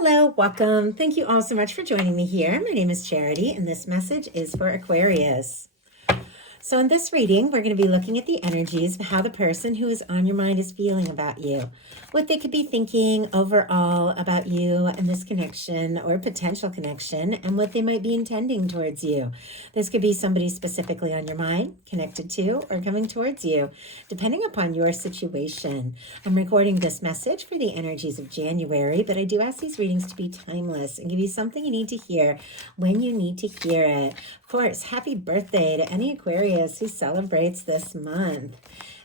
Hello, welcome. Thank you all so much for joining me here. My name is Charity, and this message is for Aquarius. So in this reading, we're going to be looking at the energies of how the person who is on your mind is feeling about you, what they could be thinking overall about you and this connection or potential connection, and what they might be intending towards you. This could be somebody specifically on your mind, connected to, or coming towards you, depending upon your situation. I'm recording this message for the energies of January, but I do ask these readings to be timeless and give you something you need to hear when you need to hear it. Of course, happy birthday to any Aquarius who celebrates this month.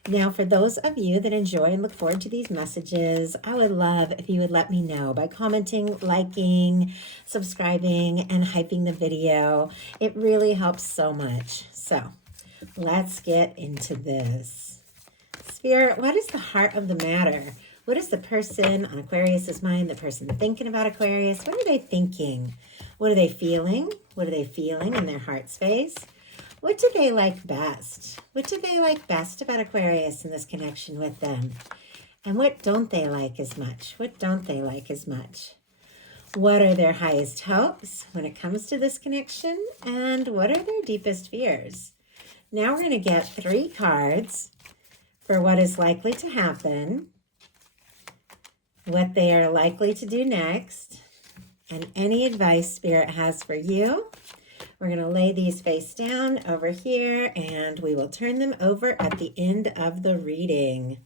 Now, for those of you that enjoy and look forward to these messages, I would love if you would let me know by commenting, liking, subscribing, and hyping the video. It really helps so much. So let's get into this. Spirit, what is the heart of the matter? What is the person on Aquarius's mind, the person thinking about Aquarius? What are they thinking? What are they feeling? What are they feeling in their heart space? What do they like best? What do they like best about Aquarius and this connection with them? And what don't they like as much? What don't they like as much? What are their highest hopes when it comes to this connection? And what are their deepest fears? Now we're going to get 3 cards for what is likely to happen, what they are likely to do next, and any advice Spirit has for you. We're going to lay these face down over here, and we will turn them over at the end of the reading.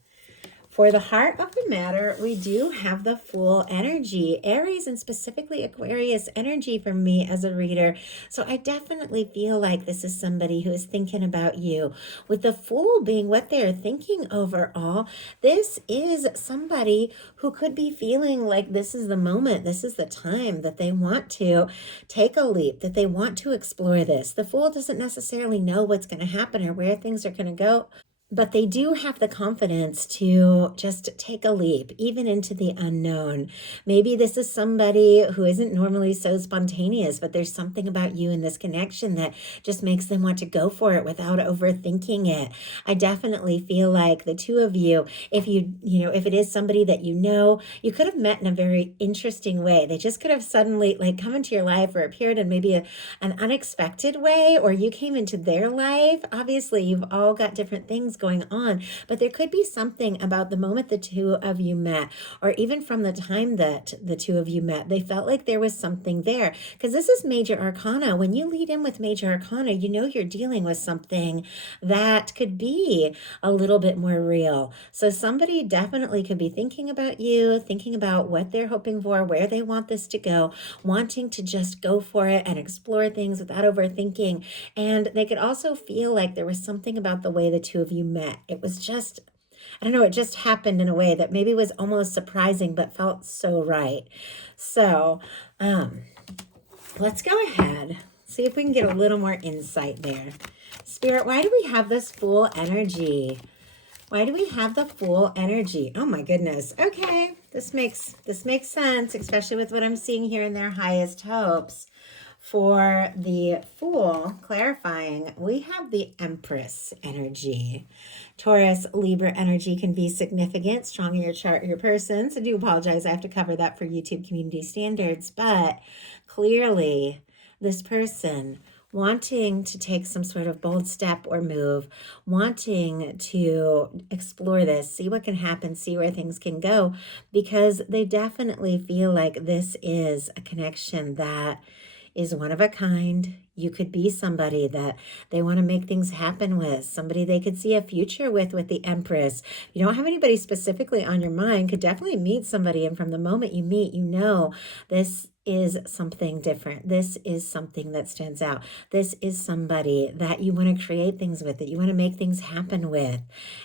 For the heart of the matter, we do have the Fool energy, Aries and specifically Aquarius energy for me as a reader. So I definitely feel like this is somebody who is thinking about you. With the Fool being what they're thinking overall, this is somebody who could be feeling like this is the moment, this is the time that they want to take a leap, that they want to explore this. The Fool doesn't necessarily know what's going to happen or where things are going to go, but they do have the confidence to just take a leap, even into the unknown. Maybe this is somebody who isn't normally so spontaneous, but there's something about you in this connection that just makes them want to go for it without overthinking it. I definitely feel like the two of you, if if it is somebody that you could have met in a very interesting way. They just could have suddenly come into your life or appeared in maybe an unexpected way, or you came into their life. Obviously, you've all got different things going on, but there could be something about the moment the two of you met, or even from the time that the two of you met, they felt like there was something there. Because this is major arcana. When you lead in with major arcana, you're dealing with something that could be a little bit more real. So somebody definitely could be thinking about you, thinking about what they're hoping for, where they want this to go, wanting to just go for it and explore things without overthinking. And they could also feel like there was something about the way the two of you met. It was just, I don't know, it just happened in a way that maybe was almost surprising, but felt so right. So let's go ahead, see if we can get a little more insight there. Spirit, why do we have this Fool energy? Why do we have the Fool energy? Oh my goodness. Okay, this makes sense, especially with what I'm seeing here in their highest hopes. For the Fool, clarifying, we have the Empress energy. Taurus, Libra energy can be significant, strong in your chart, your person. So I do apologize, I have to cover that for YouTube community standards. But clearly, this person wanting to take some sort of bold step or move, wanting to explore this, see what can happen, see where things can go, because they definitely feel like this is a connection that is one of a kind. You could be somebody that they want to make things happen with, somebody they could see a future with the Empress. If you don't have anybody specifically on your mind, could definitely meet somebody, and from the moment you meet, this is something different. This is something that stands out. This is somebody that you want to create things with, that you want to make things happen with.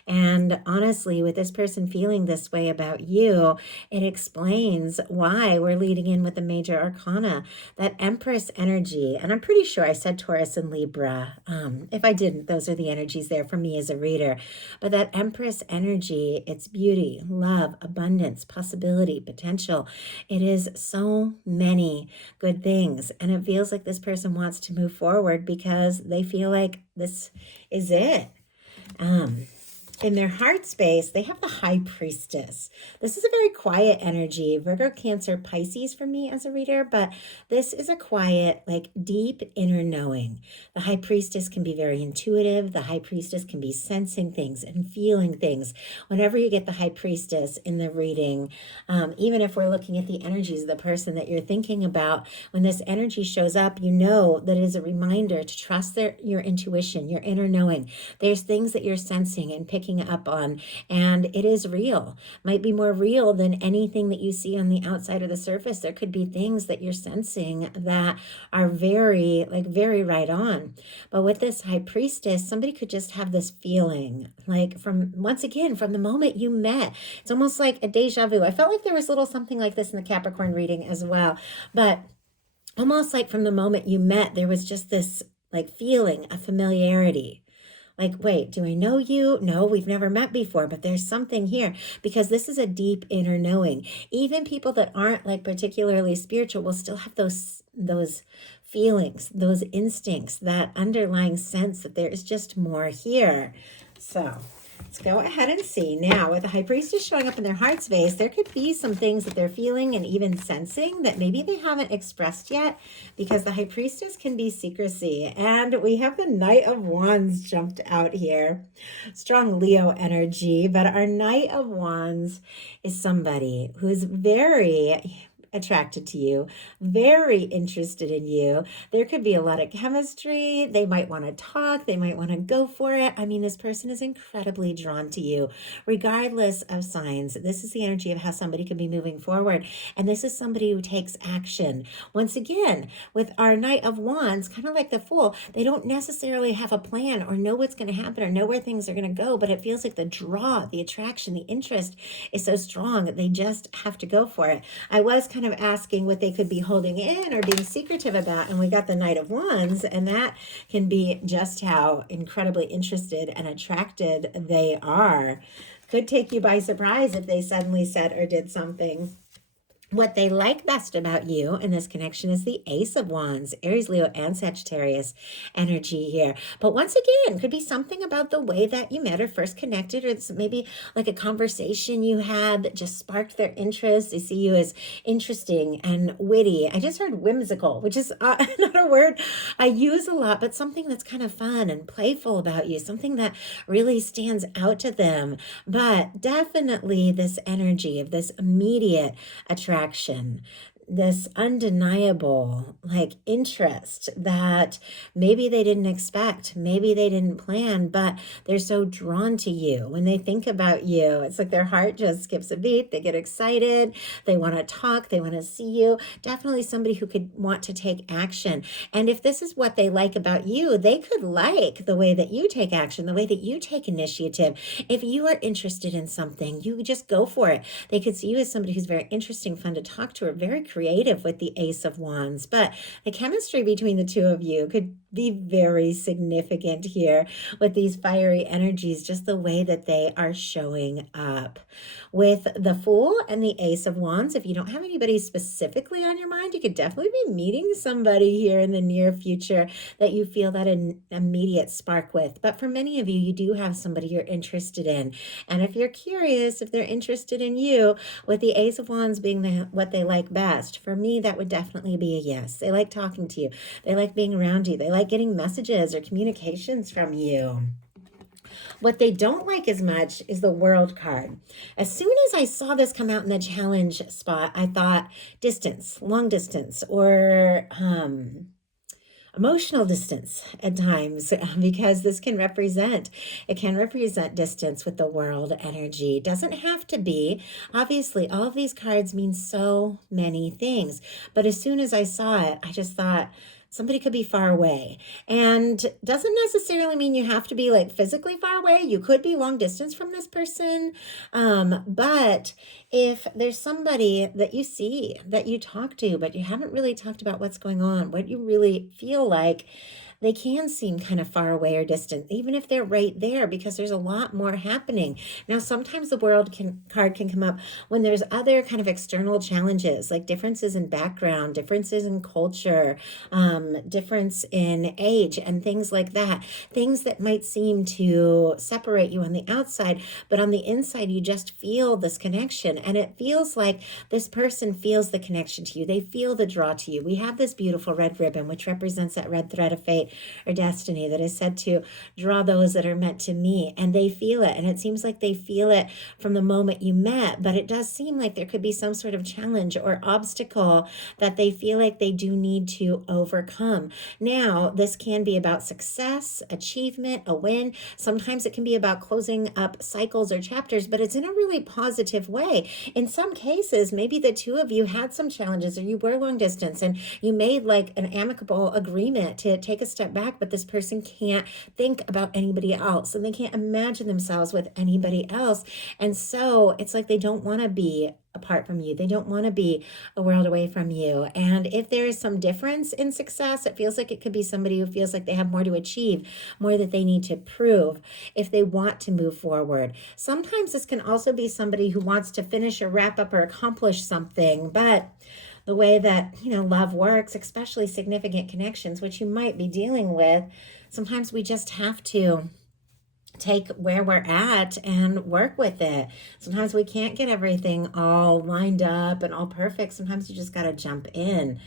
And honestly, with this person feeling this way about you, it explains why we're leading in with the major arcana, that Empress energy. And I'm pretty sure I said Taurus and Libra. If I didn't, those are the energies there for me as a reader. But that Empress energy, it's beauty, love, abundance, possibility, potential. It is so many good things. And it feels like this person wants to move forward because they feel like this is it. in their heart space, they have the High Priestess. This is a very quiet energy. Virgo, Cancer, Pisces for me as a reader, but this is a quiet, like deep inner knowing. The High Priestess can be very intuitive. The High Priestess can be sensing things and feeling things. Whenever you get the High Priestess in the reading, even if we're looking at the energies of the person that you're thinking about, when this energy shows up, you know that it is a reminder to trust your intuition, your inner knowing. There's things that you're sensing and picking up on, and it is real. Might be more real than anything that you see on the outside of the surface. There could be things that you're sensing that are very right on. But with this High Priestess, somebody could just have this feeling, like from the moment you met. It's almost like a deja vu. I felt like there was a little something like this in the Capricorn reading as well, but almost like from the moment you met, there was just this like feeling of familiarity. Like, wait, do I know you? No, we've never met before, but there's something here, because this is a deep inner knowing. Even people that aren't like particularly spiritual will still have those feelings, those instincts, that underlying sense that there is just more here. So let's go ahead and see. Now, with the High Priestess showing up in their heart space, there could be some things that they're feeling and even sensing that maybe they haven't expressed yet, because the High Priestess can be secrecy. And we have the Knight of Wands jumped out here. Strong Leo energy, but our Knight of Wands is somebody who's very attracted to you, very interested in you. There could be a lot of chemistry. They might want to talk. They might want to go for it. I mean, this person is incredibly drawn to you, regardless of signs. This is the energy of how somebody can be moving forward. And this is somebody who takes action. Once again, with our Knight of Wands, kind of like the Fool, they don't necessarily have a plan or know what's going to happen or know where things are going to go, but it feels like the draw, the attraction, the interest is so strong that they just have to go for it. I was kind of asking what they could be holding in or being secretive about, and we got the Knight of Wands, and that can be just how incredibly interested and attracted they are. Could take you by surprise if they suddenly said or did something. What they like best about you in this connection is the Ace of Wands, Aries, Leo, and Sagittarius energy here. But once again, could be something about the way that you met or first connected, or it's maybe like a conversation you had that just sparked their interest. They see you as interesting and witty. I just heard whimsical, which is not a word I use a lot, but something that's kind of fun and playful about you, something that really stands out to them. But definitely this energy of this immediate attraction, this undeniable like interest that maybe they didn't expect, maybe they didn't plan, but they're so drawn to you. When they think about you, it's like their heart just skips a beat. They get excited. They want to talk. They want to see you. Definitely somebody who could want to take action. And if this is what they like about you, they could like the way that you take action, the way that you take initiative. If you are interested in something, you just go for it. They could see you as somebody who's very interesting, fun to talk to, or very creative with the Ace of Wands. But the chemistry between the two of you could be very significant here with these fiery energies, just the way that they are showing up. With the Fool and the Ace of Wands, if you don't have anybody specifically on your mind, you could definitely be meeting somebody here in the near future that you feel that an immediate spark with. But for many of you, you do have somebody you're interested in. And if you're curious if they're interested in you, with the Ace of Wands being what they like best, for me, that would definitely be a yes. They like talking to you. They like being around you. They like getting messages or communications from you. What they don't like as much is the World card. As soon as I saw this come out in the challenge spot, I thought distance, long distance, or emotional distance at times, because this can represent distance with the World energy. It doesn't have to be. Obviously, all of these cards mean so many things. But as soon as I saw it, I just thought, somebody could be far away, and doesn't necessarily mean you have to be like physically far away. You could be long distance from this person. But if there's somebody that you see, that you talk to, but you haven't really talked about what's going on, what you really feel like, they can seem kind of far away or distant, even if they're right there, because there's a lot more happening. Now, sometimes the world card can come up when there's other kind of external challenges, like differences in background, differences in culture, difference in age, and things like that. Things that might seem to separate you on the outside, but on the inside, you just feel this connection. And it feels like this person feels the connection to you. They feel the draw to you. We have this beautiful red ribbon, which represents that red thread of fate or destiny that is said to draw those that are meant to meet. And they feel it. And it seems like they feel it from the moment you met. But it does seem like there could be some sort of challenge or obstacle that they feel like they do need to overcome. Now, this can be about success, achievement, a win. Sometimes it can be about closing up cycles or chapters, but it's in a really positive way. In some cases, maybe the two of you had some challenges, or you were long distance and you made like an amicable agreement to take a step back, but this person can't think about anybody else and they can't imagine themselves with anybody else. And so it's like they don't want to be apart from you. They don't want to be a world away from you. And if there is some difference in success, it feels like it could be somebody who feels like they have more to achieve, more that they need to prove if they want to move forward. Sometimes this can also be somebody who wants to finish or wrap up or accomplish something, but the way that, love works, especially significant connections, which you might be dealing with, sometimes we just have to take where we're at and work with it. Sometimes we can't get everything all lined up and all perfect. Sometimes you just got to jump in.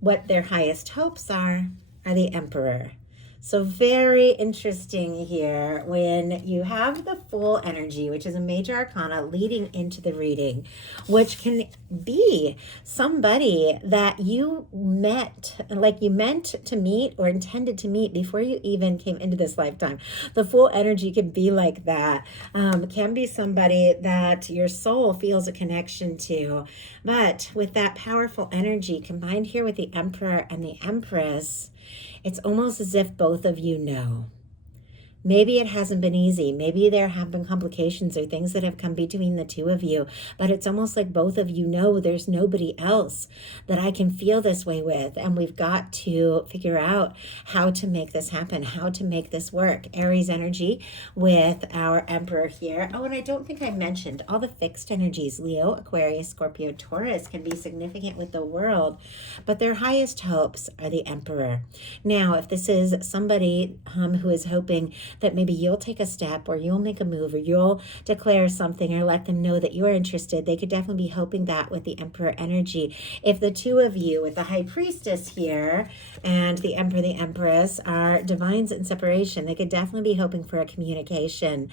What their highest hopes are the Emperor. So very interesting here when you have the Fool energy, which is a major arcana leading into the reading, which can be somebody that you met, like you meant to meet or intended to meet before you even came into this lifetime. The Fool energy can be like that. Can be somebody that your soul feels a connection to. But with that powerful energy combined here with the Emperor and the Empress, it's almost as if both of you know. Maybe it hasn't been easy. Maybe there have been complications or things that have come between the two of you, but it's almost like both of you know there's nobody else that I can feel this way with. And we've got to figure out how to make this happen, how to make this work. Aries energy with our Emperor here. Oh, and I don't think I mentioned all the fixed energies. Leo, Aquarius, Scorpio, Taurus can be significant with the world, but their highest hopes are the Emperor. Now, if this is somebody who is hoping that maybe you'll take a step or you'll make a move or you'll declare something or let them know that you're interested, they could definitely be hoping that with the Emperor energy. If the two of you with the High Priestess here and the Emperor, the Empress are divines in separation, they could definitely be hoping for a communication.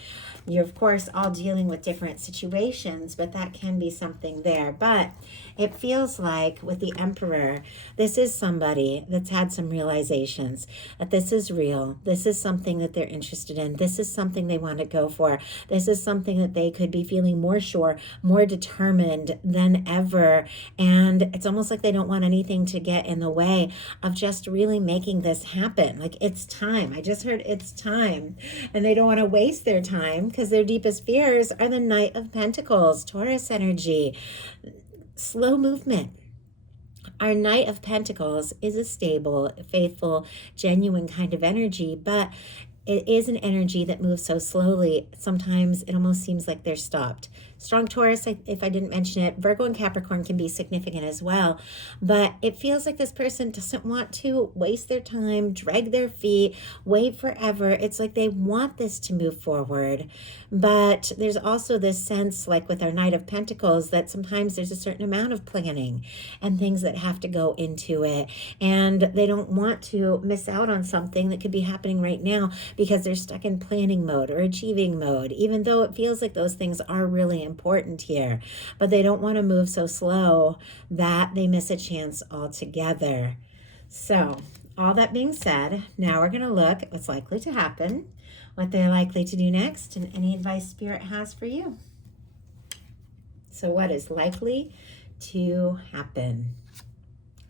You're, of course, all dealing with different situations, but that can be something there. But it feels like with the Emperor, this is somebody that's had some realizations that this is real. This is something that they're interested in. This is something they want to go for. This is something that they could be feeling more sure, more determined than ever. And it's almost like they don't want anything to get in the way of just really making this happen. Like, it's time. I just heard it's time. And they don't want to waste their time because their deepest fears are the Knight of Pentacles, Taurus energy, slow movement. Our Knight of Pentacles is a stable, faithful, genuine kind of energy, but it is an energy that moves so slowly. Sometimes it almost seems like they're stopped. Strong Taurus, if I didn't mention it, Virgo and Capricorn can be significant as well. But it feels like this person doesn't want to waste their time, drag their feet, wait forever. It's like they want this to move forward. But there's also this sense, like with our Knight of Pentacles, that sometimes there's a certain amount of planning and things that have to go into it. And they don't want to miss out on something that could be happening right now because they're stuck in planning mode or achieving mode, even though it feels like those things are really important here. But they don't want to move so slow that they miss a chance altogether. So, all that being said, now we're going to look at what's likely to happen, what they're likely to do next, and any advice Spirit has for you. So what is likely to happen?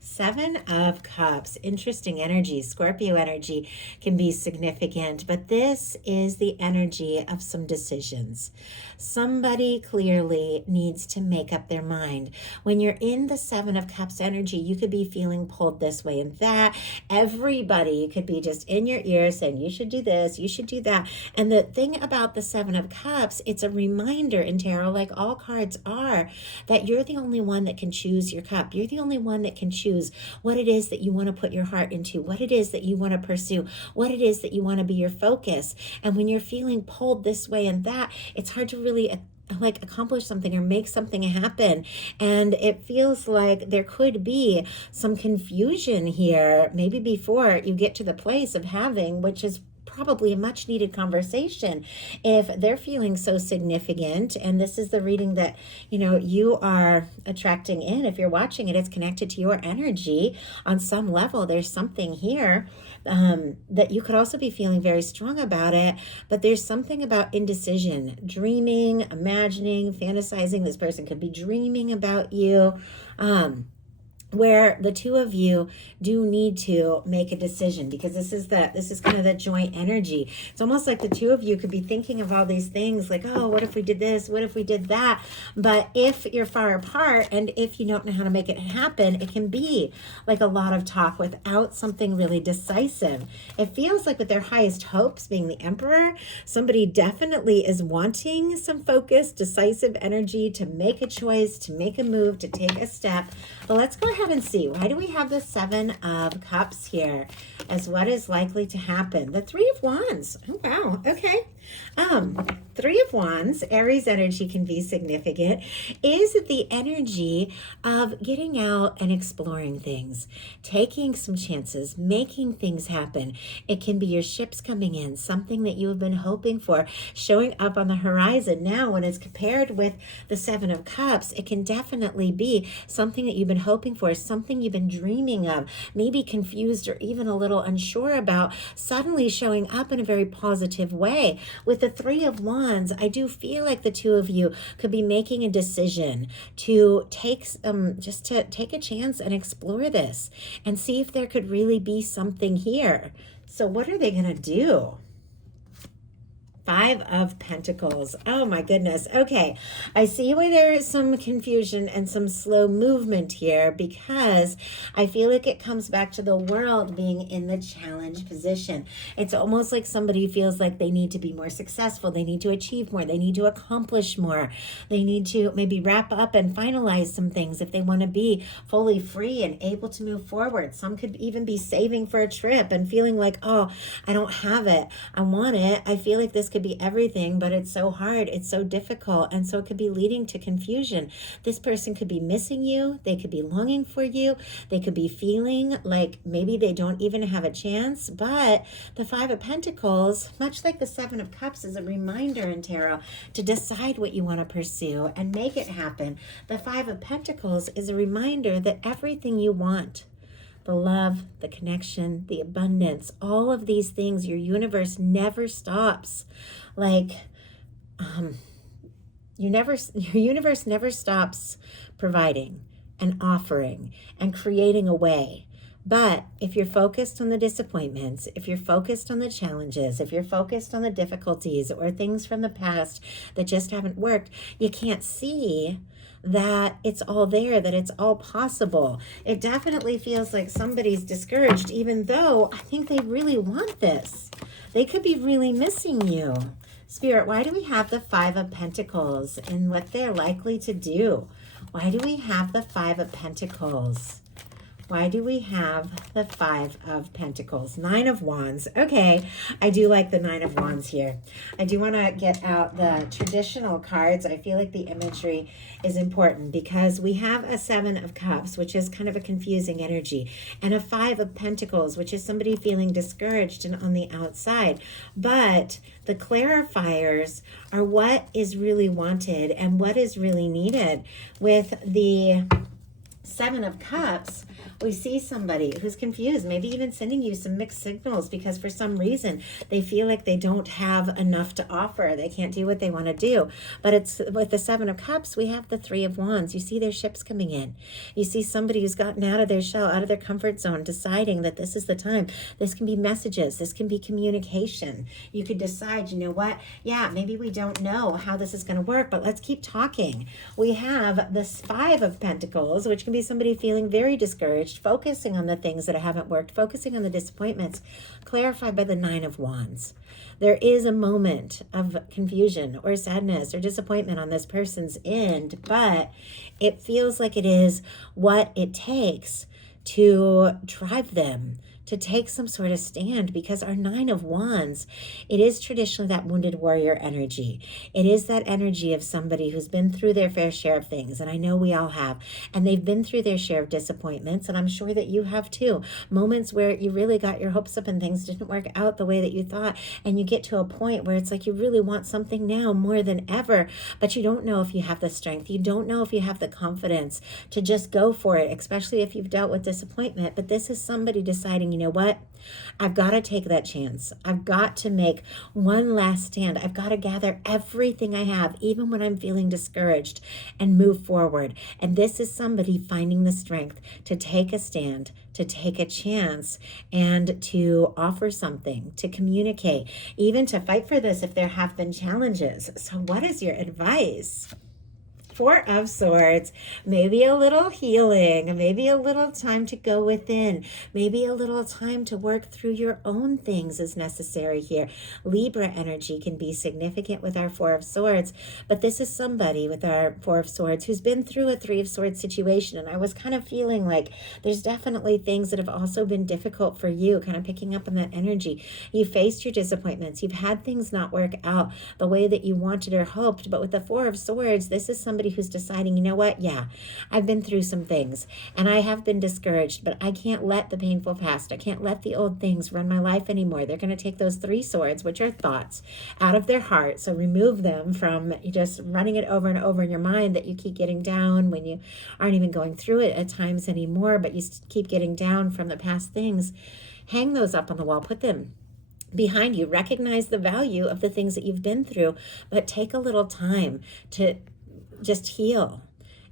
Seven of Cups, interesting energy. Scorpio energy can be significant, but this is the energy of some decisions. Somebody clearly needs to make up their mind. When you're in the Seven of Cups energy, you could be feeling pulled this way and that. Everybody could be just in your ear saying, you should do this, you should do that. And the thing about the Seven of Cups, it's a reminder in tarot, like all cards are, that you're the only one that can choose your cup. You're the only one that can choose what it is that you want to put your heart into, what it is that you want to pursue, what it is that you want to be your focus. And when you're feeling pulled this way and that, it's hard to really like accomplish something or make something happen. And it feels like there could be some confusion here, maybe before you get to the place of having, which is probably a much needed conversation. If they're feeling so significant, and this is the reading that, you know, you are attracting in, if you're watching it, it's connected to your energy on some level. There's something here that you could also be feeling very strong about it, but there's something about indecision, dreaming, imagining, fantasizing. This person could be dreaming about you. Where the two of you do need to make a decision, because this is kind of the joint energy. It's almost like the two of you could be thinking of all these things like, oh, what if we did this? What if we did that? But if you're far apart and if you don't know how to make it happen, it can be like a lot of talk without something really decisive. It feels like with their highest hopes being the Emperor, somebody definitely is wanting some focused, decisive energy to make a choice, to make a move, to take a step. But let's go ahead and see. Why do we have the Seven of Cups here as what is likely to happen? The Three of Wands. Oh, wow. Okay. Three of Wands, Aries energy can be significant, is the energy of getting out and exploring things, taking some chances, making things happen. It can be your ships coming in, something that you have been hoping for, showing up on the horizon. Now, when it's compared with the Seven of Cups, it can definitely be something that you've been hoping for, something you've been dreaming of, maybe confused or even a little unsure about, suddenly showing up in a very positive way. With the Three of Wands, I do feel like the two of you could be making a decision to take just to take a chance and explore this and see if there could really be something here. So what are they going to do? Five of Pentacles. Oh my goodness. Okay. I see why there is some confusion and some slow movement here, because I feel like it comes back to the world being in the challenge position. It's almost like somebody feels like they need to be more successful. They need to achieve more. They need to accomplish more. They need to maybe wrap up and finalize some things if they want to be fully free and able to move forward. Some could even be saving for a trip and feeling like, oh, I don't have it. I want it. I feel like this could be everything, but it's so hard, it's so difficult, and so it could be leading to confusion. This person could be missing you, they could be longing for you, they could be feeling like maybe they don't even have a chance. But the Five of Pentacles, much like the Seven of Cups, is a reminder in tarot to decide what you want to pursue and make it happen. The Five of Pentacles is a reminder that everything you want, the love, the connection, the abundance, all of these things, your universe never stops. Like, your universe never stops providing and offering and creating a way. But if you're focused on the disappointments, if you're focused on the challenges, if you're focused on the difficulties or things from the past that just haven't worked, you can't see that it's all there, that it's all possible. It definitely feels like somebody's discouraged, even though I think they really want this. They could be really missing you. Spirit, why do we have the Five of Pentacles and what they're likely to do? Why do we have the Five of Pentacles? Why do we have the Five of Pentacles? Nine of Wands. Okay, I do like the Nine of Wands here. I do want to get out the traditional cards. I feel like the imagery is important because we have a Seven of Cups, which is kind of a confusing energy, and a Five of Pentacles, which is somebody feeling discouraged and on the outside. But the clarifiers are what is really wanted and what is really needed. With the Seven of Cups, we see somebody who's confused, maybe even sending you some mixed signals because for some reason they feel like they don't have enough to offer. They can't do what they want to do. But it's with the Seven of Cups, we have the Three of Wands. You see their ships coming in. You see somebody who's gotten out of their shell, out of their comfort zone, deciding that this is the time. This can be messages. This can be communication. You could decide, you know what? Yeah, maybe we don't know how this is going to work, but let's keep talking. We have this Five of Pentacles, which can be somebody feeling very discouraged, focusing on the things that haven't worked, focusing on the disappointments, clarified by the Nine of Wands. There is a moment of confusion or sadness or disappointment on this person's end, but it feels like it is what it takes to drive them to take some sort of stand, because our Nine of Wands, it is traditionally that wounded warrior energy. It is that energy of somebody who's been through their fair share of things, and I know we all have, and they've been through their share of disappointments, and I'm sure that you have too. Moments where you really got your hopes up and things didn't work out the way that you thought, and you get to a point where it's like you really want something now more than ever, but you don't know if you have the strength. You don't know if you have the confidence to just go for it, especially if you've dealt with disappointment. But this is somebody deciding, you know what? I've got to take that chance. I've got to make one last stand. I've got to gather everything I have, even when I'm feeling discouraged, and move forward. And this is somebody finding the strength to take a stand, to take a chance, and to offer something, to communicate, even to fight for this if there have been challenges. So what is your advice? Four of Swords, maybe a little healing, maybe a little time to go within, maybe a little time to work through your own things is necessary here. Libra energy can be significant with our Four of Swords, but this is somebody with our Four of Swords who's been through a Three of Swords situation, and I was kind of feeling like there's definitely things that have also been difficult for you, kind of picking up on that energy. You faced your disappointments. You've had things not work out the way that you wanted or hoped, but with the Four of Swords, this is somebody who's deciding, you know what? Yeah, I've been through some things and I have been discouraged, but I can't let the painful past, I can't let the old things run my life anymore. They're going to take those three swords, which are thoughts, out of their heart. So remove them from just running it over and over in your mind that you keep getting down when you aren't even going through it at times anymore, but you keep getting down from the past things. Hang those up on the wall, put them behind you. Recognize the value of the things that you've been through, but take a little time to just heal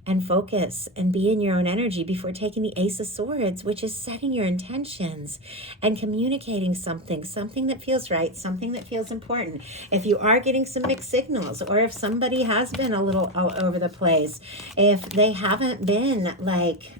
and focus and be in your own energy before taking the Ace of Swords, which is setting your intentions and communicating something that feels right, something that feels important. If you are getting some mixed signals, or if somebody has been a little all over the place, if they haven't been like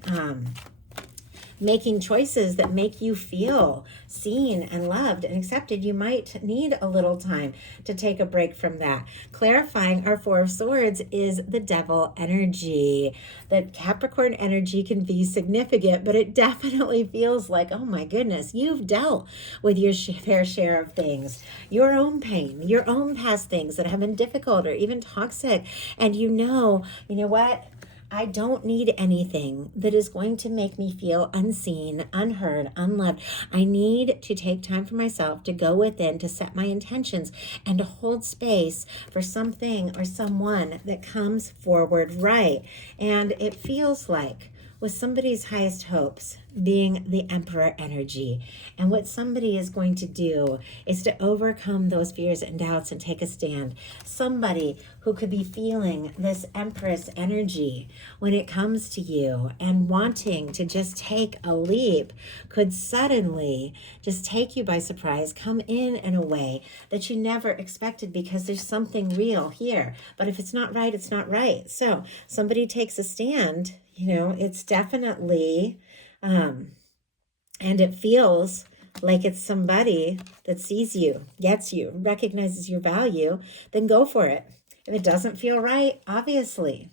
making choices that make you feel seen and loved and accepted, you might need a little time to take a break from that. Clarifying our Four of Swords is the Devil energy. The Capricorn energy can be significant, but it definitely feels like, oh my goodness, you've dealt with your fair share of things, your own pain, your own past things that have been difficult or even toxic, and you know what? I don't need anything that is going to make me feel unseen, unheard, unloved. I need to take time for myself to go within, to set my intentions, and to hold space for something or someone that comes forward right. And it feels like with somebody's highest hopes being the Emperor energy. And what somebody is going to do is to overcome those fears and doubts and take a stand. Somebody who could be feeling this Empress energy when it comes to you and wanting to just take a leap could suddenly just take you by surprise, come in a way that you never expected, because there's something real here. But if it's not right, it's not right. So somebody takes a stand, it's definitely and it feels like it's somebody that sees you, gets you, recognizes your value, then go for it. If it doesn't feel right, obviously,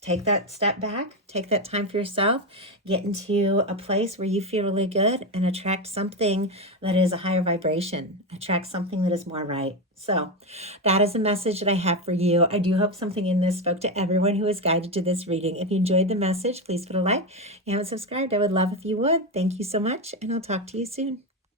take that step back, take that time for yourself, get into a place where you feel really good, and attract something that is a higher vibration, attract something that is more right. So that is a message that I have for you. I do hope something in this spoke to everyone who is guided to this reading. If you enjoyed the message, please put a like. If you haven't subscribed, I would love if you would. Thank you so much, and I'll talk to you soon.